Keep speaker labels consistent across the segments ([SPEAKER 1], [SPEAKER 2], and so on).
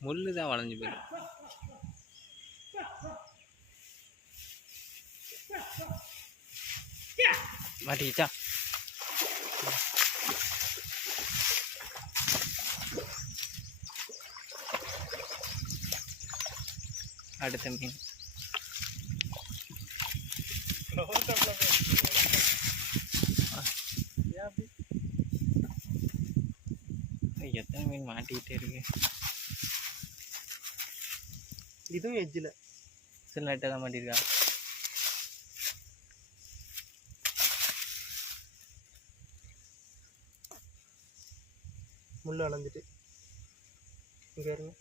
[SPEAKER 1] முள்ளு தான் வளைஞ்சு போயிடும். மாட்டிக்கிச்சா? அடுத்த மீன். எத்தனை மீன் மாட்டிக்கிட்டே இருக்கு?
[SPEAKER 2] இதுவும் எஜ்ஜில்
[SPEAKER 1] சில லைட்டாக தான் மாட்டியிருக்கா
[SPEAKER 2] முள் அலைஞ்சிட்டு. இங்கே இருங்க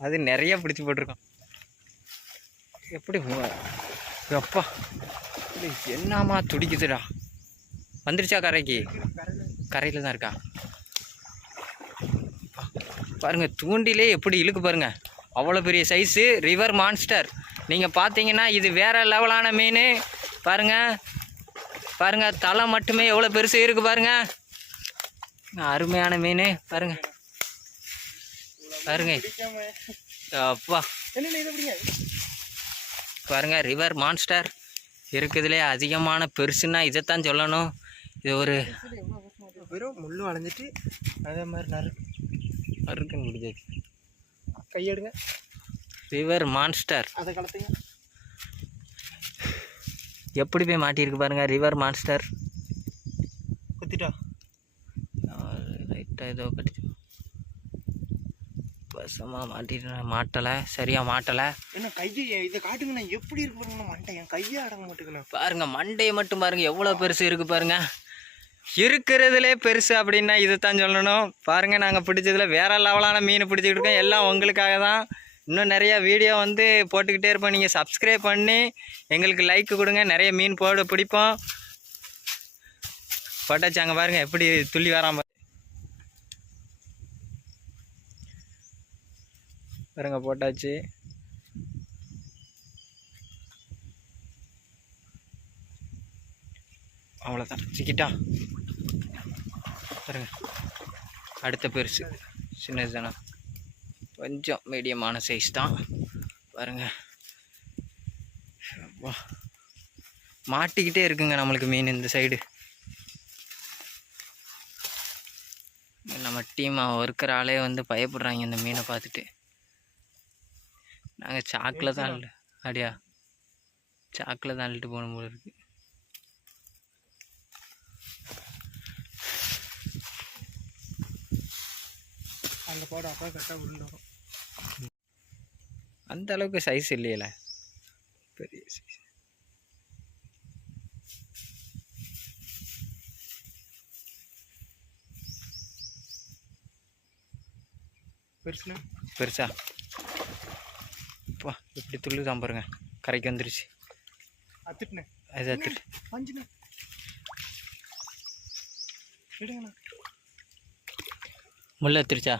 [SPEAKER 1] அது நிறைய பிடிச்சி போட்டிருக்கோம். எப்படி போ- எப்பா இது என்னம்மா துடிக்குதுடா? வந்துருச்சா கரைக்கு? கரையில் தான் இருக்கா? பாருங்கள் தூண்டிலே எப்படி இழுக்கு பாருங்கள் அவ்வளோ பெரிய சைஸு ரிவர் மான்ஸ்டர் நீங்கள் பார்த்தீங்கன்னா இது வேறு லெவலான மீன். பாருங்க. பாருங்கள் தலை மட்டுமே எவ்வளோ பெருசு இருக்கு பாருங்கள் அருமையான மீன். பாருங்கள் பாருங்க. அப்பா. பாருங்கள் ரிவர் மான்ஸ்டர் இருக்குதுலே அதிகமான பெருசுன்னா இதைத்தான் சொல்லணும். இது ஒரு
[SPEAKER 2] வெறும் முள் வளைஞ்சிட்டு அதே மாதிரி நறு
[SPEAKER 1] அருக்கு முடிஞ்சது
[SPEAKER 2] கையெடுங்க.
[SPEAKER 1] ரிவர் மான்ஸ்டர்
[SPEAKER 2] அதை கலத்துங்க.
[SPEAKER 1] எப்படி போய் மாட்டியிருக்கு பாருங்க ரிவர் மான்ஸ்டர்
[SPEAKER 2] குத்திட்டா?
[SPEAKER 1] லைட்டாக ஏதோ கடிச்சு. பசமாக மாட்டிட்டு மாட்டலை சரியாக மாட்டலை.
[SPEAKER 2] என்ன கையை இதை காட்டுங்கண்ணா எப்படி இருக்கு பாருங்க மண்டை. என் கையை அடங்க மாட்டேங்கண்ணா
[SPEAKER 1] பாருங்க மண்டையை மட்டும் பாருங்க எவ்வளோ பெருசு இருக்கு பாருங்க. இருக்கிறதுலே பெருசு அப்படின்னா இதை தான் சொல்லணும். பாருங்க நாங்கள் பிடிச்சதில் வேறு லெவலான மீன் பிடிச்சிக்கிட்டு இருக்கோம். எல்லாம் உங்களுக்காக தான். இன்னும் நிறையா வீடியோ வந்து போட்டுக்கிட்டே இருப்போம். நீங்கள் சப்ஸ்கிரைப் பண்ணி எங்களுக்கு லைக் கொடுங்க. நிறைய மீன் போட பிடிப்போம். போட்டாச்சு அங்கே பாருங்கள் எப்படி துள்ளி வராம. பாருங்க போட்டாச்சு. அவ்வளோதான் சிக்கிட்டா? பாருங்க. அடுத்த பெருசு. சின்னது தானே. கொஞ்சம் மீடியமான சைஸ் தான். பாருங்கள் மாட்டிக்கிட்டே இருக்குங்க நம்மளுக்கு மீன் இந்த சைடு நம்ம டீம் ஒர்க்கிற ஆளே வந்து பயப்படுறாங்க இந்த மீனை பார்த்துட்டு. நாங்கள் சாக்கில் தான் அள்ளு அப்படியா சாக்கில் தான் அள்ளிட்டு போகணும் போல இருக்குது
[SPEAKER 2] அந்த பாடம் அப்பா கரெக்டாக உருண்டு வரும்
[SPEAKER 1] அந்த அளவுக்கு சைஸ் இல்லையில? பெரிய சைஸ்
[SPEAKER 2] பெருசுண்ணா?
[SPEAKER 1] பெருசா? அப்பா இப்படி துள்ளுதான் பாருங்க. கரைக்கு வந்துருச்சு.
[SPEAKER 2] அத்துட்டுண்ணே.
[SPEAKER 1] அது அத்துட்டு.
[SPEAKER 2] பஞ்சுண்ணே
[SPEAKER 1] முள்ள அத்துருச்சா?